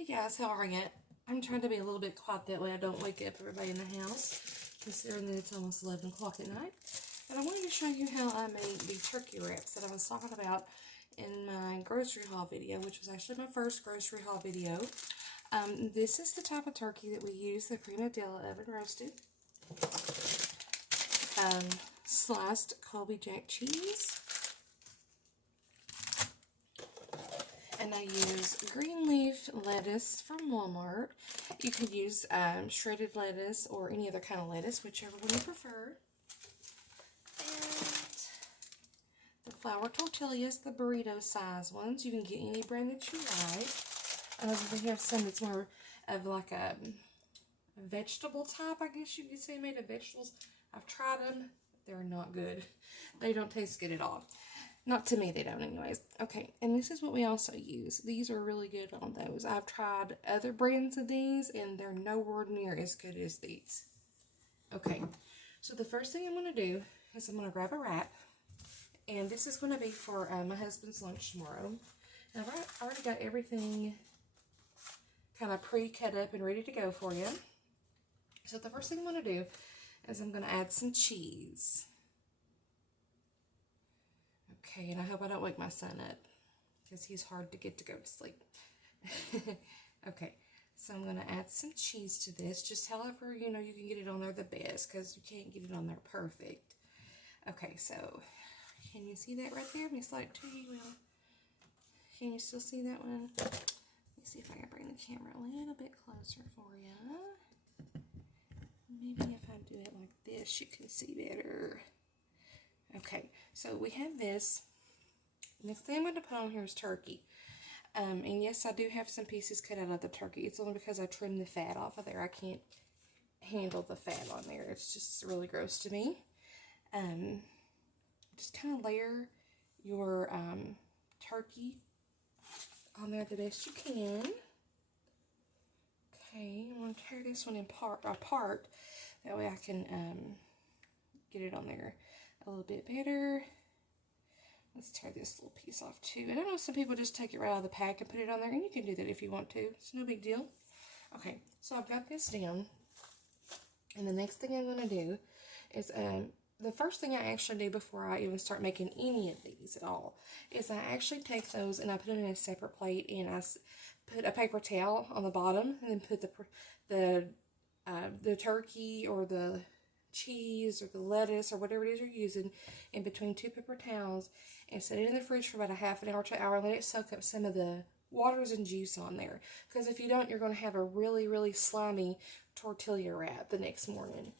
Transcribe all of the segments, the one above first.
Hey guys, how are you? I'm trying to be a little bit quiet that way I don't wake up everybody in the house, considering that it's almost 11 o'clock at night. And I wanted to show you how I made the turkey wraps that I was talking about in my grocery haul video, which was actually my first grocery haul video. This is the type of turkey that we use, the Prima Della oven roasted. Sliced Colby Jack cheese. And I use green leaf lettuce from Walmart. You could use shredded lettuce or any other kind of lettuce, whichever one you prefer. And the flour tortillas, the burrito size ones. You can get any brand that you like. They have some that's more of like a vegetable type, I guess you could say, made of vegetables. I've tried them. They're not good. They don't taste good at all. Not to me, they don't anyways. Okay, and this is what we also use. These are really good on those. I've tried other brands of these, and they're nowhere near as good as these. Okay, so the first thing I'm going to do is I'm going to grab a wrap. And this is going to be for my husband's lunch tomorrow. And I've already got everything kind of pre-cut up and ready to go for you. So the first thing I'm going to do is I'm going to add some cheese. Okay, and I hope I don't wake my son up, because he's hard to get to go to sleep. Okay, so I'm going to add some cheese to this, just however, you can get it on there the best, because you can't get it on there perfect. Okay, so, can you see that right there? Let me slide it to you. Can you still see that one? Let me see if I can bring the camera a little bit closer for you. Maybe if I do it like this, you can see better. Okay, so we have this. Next thing I'm going to put on here is turkey. And yes, I do have some pieces cut out of the turkey. It's only because I trimmed the fat off of there. I can't handle the fat on there. It's just really gross to me. Just kind of layer your turkey on there the best you can. Okay, I'm going to tear this one apart. That way I can get it on there a little bit better. Let's tear this little piece off too. And I know some people just take it right out of the pack and put it on there, and you can do that if you want to. It's no big deal. Okay, so I've got this down. And the next thing I'm going to do is, the first thing I actually do before I even start making any of these at all, is I actually take those and I put them in a separate plate, and I put a paper towel on the bottom, and then put the turkey or the cheese or the lettuce or whatever it is you're using in between two paper towels, and set it in the fridge for about a half an hour to an hour and let it soak up some of the waters and juice on there, because if you don't, you're going to have a really, really slimy tortilla wrap the next morning.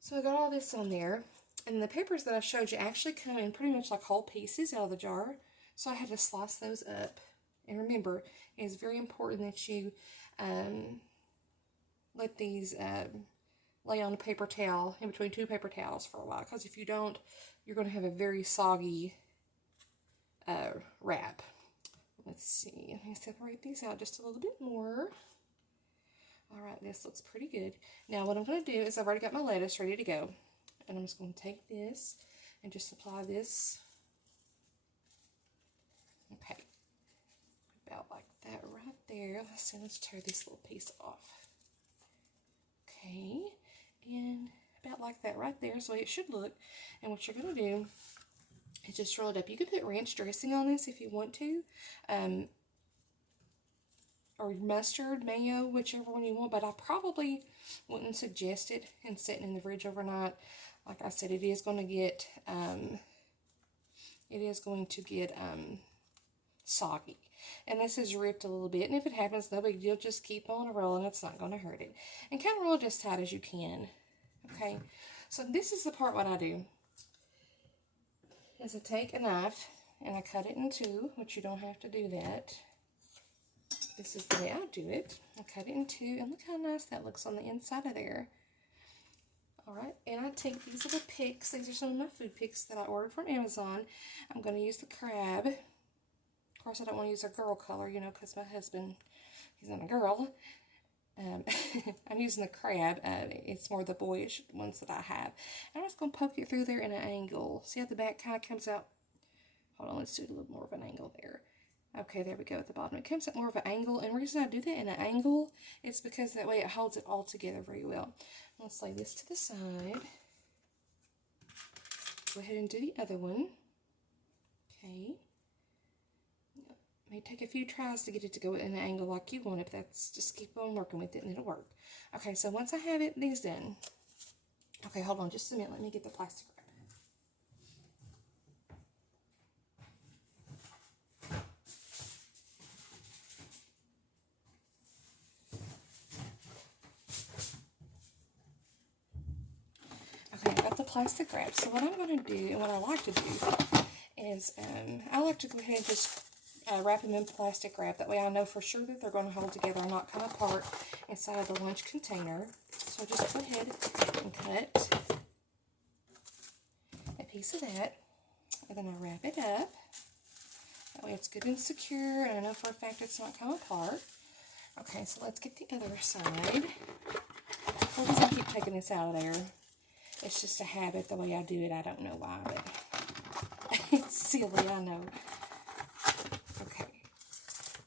So I got all this on there, and the peppers that I showed you actually come in pretty much like whole pieces out of the jar, so I had to slice those up. And remember, it's very important that you let these lay on a paper towel, in between two paper towels for a while, because if you don't, you're going to have a very soggy wrap. Let's see, let me separate these out just a little bit more. Alright, this looks pretty good. Now what I'm going to do is I've already got my lettuce ready to go, and I'm just going to take this and just apply this, okay, about like that right there. Let's tear this little piece off. Okay, and about like that right there is the way it should look. And what you're going to do is just roll it up. You can put ranch dressing on this if you want to, or mustard, mayo, whichever one you want, but I probably wouldn't suggest it and sitting in the fridge overnight. Like I said, it is going to get soggy. And this is ripped a little bit, and if it happens, no big deal, just keep on rolling. It's not going to hurt it. And kind of roll it as tight as you can. Okay, so this is the part what I do, is I take a knife and I cut it in two, which you don't have to do that. This is the way I do it. I cut it in two, and look how nice that looks on the inside of there. Alright, and I take these little picks. These are some of my food picks that I ordered from Amazon. I'm going to use the crab. Of course, I don't want to use a girl color, because my husband, he's not a girl. I'm using the crab. It's more the boyish ones that I have. I'm just going to poke it through there in an angle. See how the back kind of comes out? Hold on, let's do a little more of an angle there. Okay, there we go at the bottom. It comes at more of an angle, and the reason I do that in an angle is because that way it holds it all together very well. Let's lay this to the side. Go ahead and do the other one. Okay. It may take a few tries to get it to go in an angle like you want it, but that's just keep on working with it and it'll work. Okay, so once I have these done, okay, hold on just a minute. Let me get the plastic wrap. Okay, I got the plastic wrap. So what I'm going to do, and what I like to do, is I like to go ahead and just wrap them in plastic wrap. That way I know for sure that they're going to hold together and not come apart inside of the lunch container. So just go ahead and cut a piece of that, and then I wrap it up. That way it's good and secure, and I know for a fact it's not come apart. Okay, so let's get the other side. Why does I keep taking this out of there? It's just a habit, the way I do it. I don't know why, but it's silly, I know. Okay,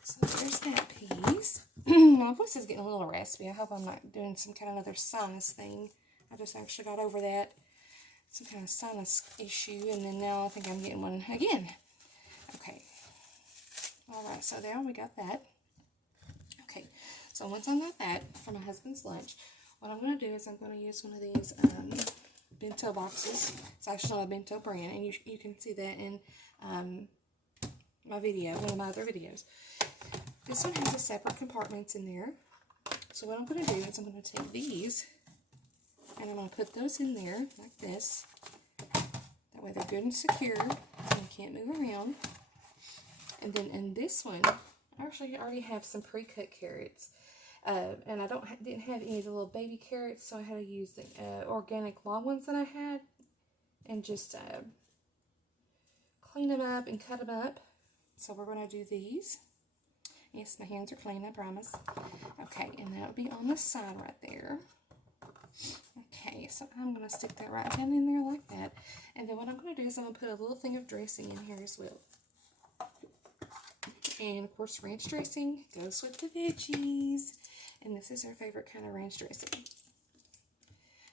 so there's that piece. My voice is getting a little raspy. I hope I'm not doing some kind of other sinus thing. I just actually got over that. Some kind of sinus issue, and then now I think I'm getting one again. Okay. Alright, so there we got that. Okay, so once I got that for my husband's lunch, what I'm going to do is I'm going to use one of these Bento boxes. It's actually a Bento brand, and you can see that in my video, one of my other videos. This one has a separate compartments in there. So what I'm going to do is I'm going to take these, and I'm going to put those in there like this. That way they're good and secure, and you can't move around. And then in this one, I actually already have some pre-cut carrots. And I didn't have any of the little baby carrots, so I had to use the organic long ones that I had and just clean them up and cut them up. So we're going to do these. Yes, my hands are clean, I promise. Okay, and that'll be on the side right there. Okay, so I'm going to stick that right down in there like that. And then what I'm going to do is I'm going to put a little thing of dressing in here as well. And of course, ranch dressing goes with the veggies. And this is our favorite kind of ranch dressing.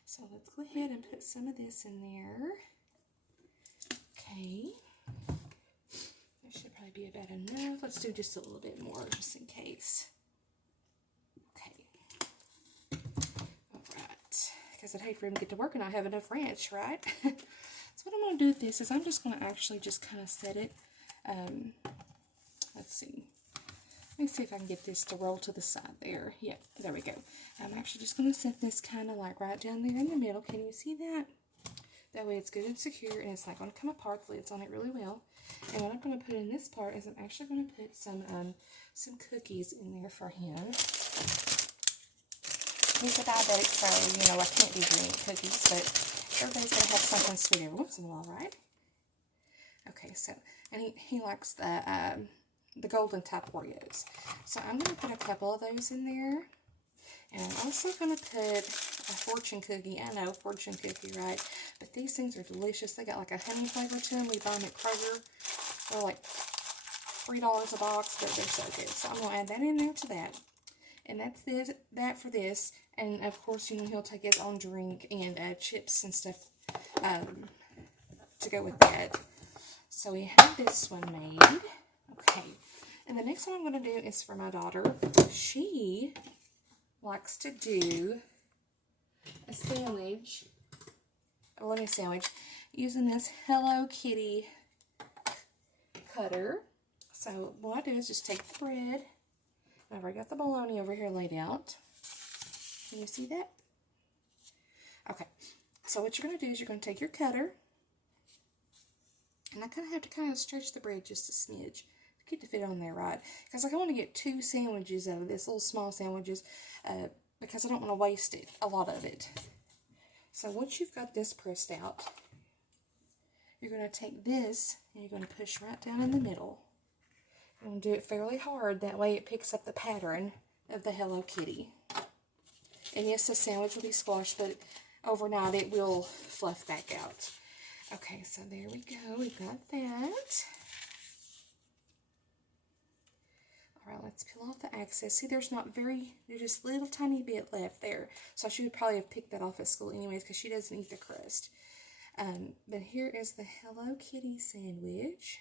So let's go ahead and put some of this in there. Okay. That should probably be about enough. Let's do just a little bit more just in case. Okay. Alright. Because I'd hate for him to get to work and not have enough ranch, right? So what I'm going to do with this is I'm just going to actually just kind of set it. Let's see. Let me see if I can get this to roll to the side there. Yeah, there we go. I'm actually just going to set this kind of like right down there in the middle. Can you see that? That way it's good and secure, and it's not going to come apart. The lid's on it really well. And what I'm going to put in this part is I'm actually going to put some cookies in there for him. He's a diabetic, so, you know, I can't do green cookies, but everybody's going to have something sweet every once in a while, right? Okay, so, and he likes the golden type Oreos. So I'm going to put a couple of those in there. And I'm also going to put a fortune cookie. I know, fortune cookie, right? But these things are delicious. They got like a honey flavor to them. We buy them at Kroger. They're like $3 a box, but they're so good. So I'm going to add that in there to that. And that's that for this. And of course, you know, he'll take his own drink and chips and stuff to go with that. So we have this one made. Okay. And the next one I'm going to do is for my daughter. She likes to do a sandwich, a lemon sandwich, using this Hello Kitty cutter. So what I do is just take the bread. I've already got the bologna over here laid out. Can you see that? Okay. So what you're going to do is you're going to take your cutter. And I have to stretch the bread just a smidge. Get to fit on there right, because I want to get 2 sandwiches out of this, little small sandwiches, because I don't want to waste it, a lot of it. So once you've got this pressed out, you're going to take this and you're going to push right down in the middle. You're going to do it fairly hard, that way it picks up the pattern of the Hello Kitty. And yes, the sandwich will be squashed, but overnight it will fluff back out. Okay, so there we go, we've got that. Alright, let's peel off the excess. See, there's just a little tiny bit left there. So she would probably have picked that off at school anyways because she doesn't eat the crust. But here is the Hello Kitty sandwich.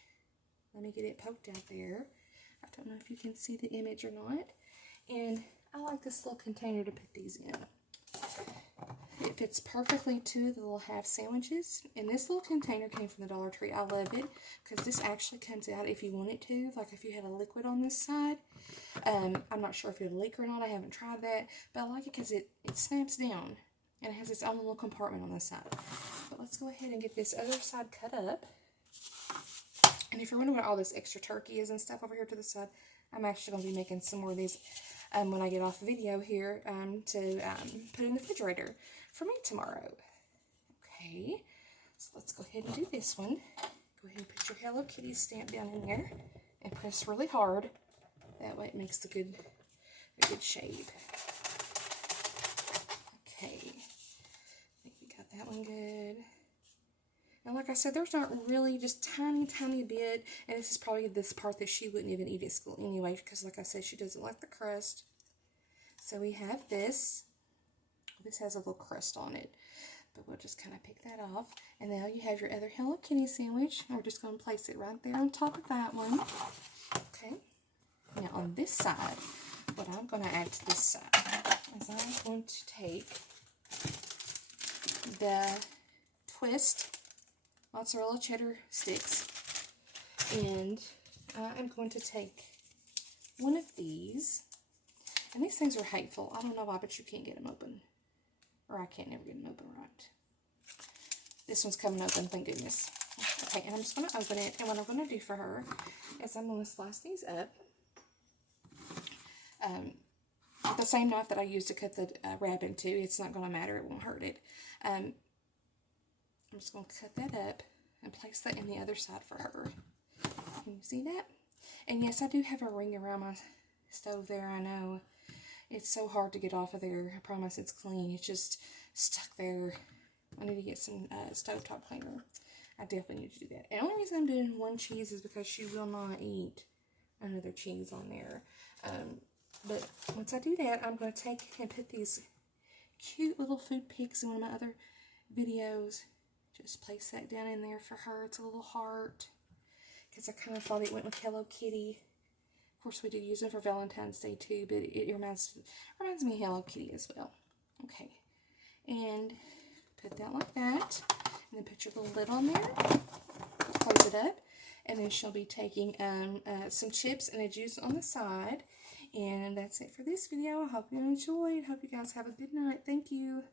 Let me get it poked out there. I don't know if you can see the image or not. And I like this little container to put these in. It fits perfectly to the little half sandwiches. And this little container came from the Dollar Tree. I love it because this actually comes out if you want it to. Like if you had a liquid on this side. I'm not sure if it'll leak or not. I haven't tried that. But I like it because it snaps down. And it has its own little compartment on the side. But let's go ahead and get this other side cut up. And if you're wondering what all this extra turkey is and stuff over here to the side, I'm actually going to be making some more of these when I get off video here to put in the refrigerator for me tomorrow. Okay, so let's go ahead and do this one. Go ahead and put your Hello Kitty stamp down in there and press really hard. That way it makes a good shape. Okay, I think we got that one good. And like I said, there's not really just tiny bit. And this is probably this part that she wouldn't even eat at school anyway. Because like I said, she doesn't like the crust. So we have this. This has a little crust on it. But we'll just kind of pick that off. And now you have your other Hello Kitty sandwich. And we're just going to place it right there on top of that one. Okay. Now on this side, what I'm going to add to this side is I'm going to take the Twist mozzarella cheddar sticks, and I'm going to take one of these, and these things are hateful. I don't know why, but you can't get them open, or I can't never get them open right. This one's coming open, thank goodness. Okay, and I'm just going to open it, and what I'm going to do for her is I'm going to slice these up with the same knife that I used to cut the wrap into. It's not going to matter, it won't hurt it. I'm just going to cut that up and place that in the other side for her. Can you see that? And yes, I do have a ring around my stove there, I know. It's so hard to get off of there. I promise it's clean. It's just stuck there. I need to get some stovetop cleaner. I definitely need to do that. And the only reason I'm doing one cheese is because she will not eat another cheese on there. But once I do that, I'm going to take and put these cute little food pics in one of my other videos. Just place that down in there for her. It's a little heart. Because I kind of thought it went with Hello Kitty. Of course, we did use them for Valentine's Day too, but it reminds me of Hello Kitty as well. Okay. And put that like that. And then put your little lid on there. Close it up. And then she'll be taking some chips and a juice on the side. And that's it for this video. I hope you enjoyed. Hope you guys have a good night. Thank you.